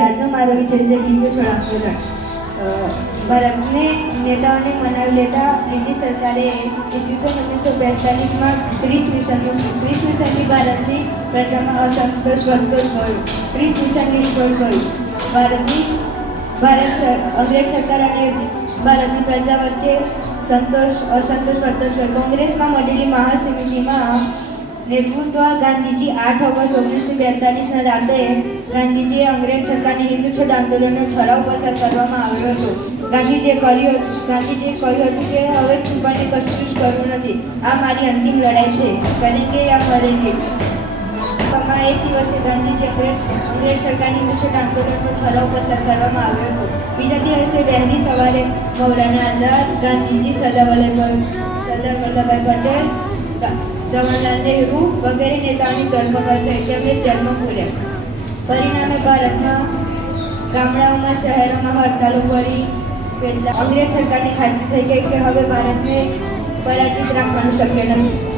આજનો મારો વિષય છે હિન્દુ છોડ આંદોલન। ભારતને નેતાઓને મનાવી લેતા બ્રિટિશ સરકારે ઈસવીસન 1942માં 30 મિશનની ભારતની પ્રજામાં અસંતોષ વધતો જ ગયો। 30 મિશન નિષ્ફળ ગયું। અંગ્રેજ સરકાર અને ભારતની પ્રજા વચ્ચે અસંતોષ વધતો જ ગયો। કોંગ્રેસમાં મળેલી મહાસમિતિમાં નેતૃત્વ ગાંધીજી 8 ઓગસ્ટ 1942ના રાતે ગાંધીજીએ અંગ્રેજ સરકારને હિન્દુ છોડ આંદોલનનો ઠરાવ પસાર કરવામાં આવ્યો હતો। ગાંધીજીએ કહ્યું હતું કે હવે છુપાને કશું જ કરવું નથી, આ મારી અંતિમ લડાઈ છે, કરેંગે યા મરેંગે। એક દિવસે ગાંધીજી અંગ્રેજ સરકારની હિન્દુ છોડ આંદોલનનો ઠરાવ પસાર કરવામાં આવ્યો હતો। બીજા દિવસે વહેલી સવારે મૌલાના આઝાદ, ગાંધીજી, સરદાર વલ્લભભાઈ પટેલ, જવાહરલાલ નહેરુ વગેરે નેતાઓની ધરપકડ થઈ, તેમને જેલમાં પૂર્યા। પરિણામે ભારતમાં ગામડાઓમાં, શહેરોમાં હડતાલો કરી અંગ્રેજ સરકારને ખાતરી થઈ ગઈ કે હવે ભારતને પરાજિત રાખવાનું શક્ય નથી।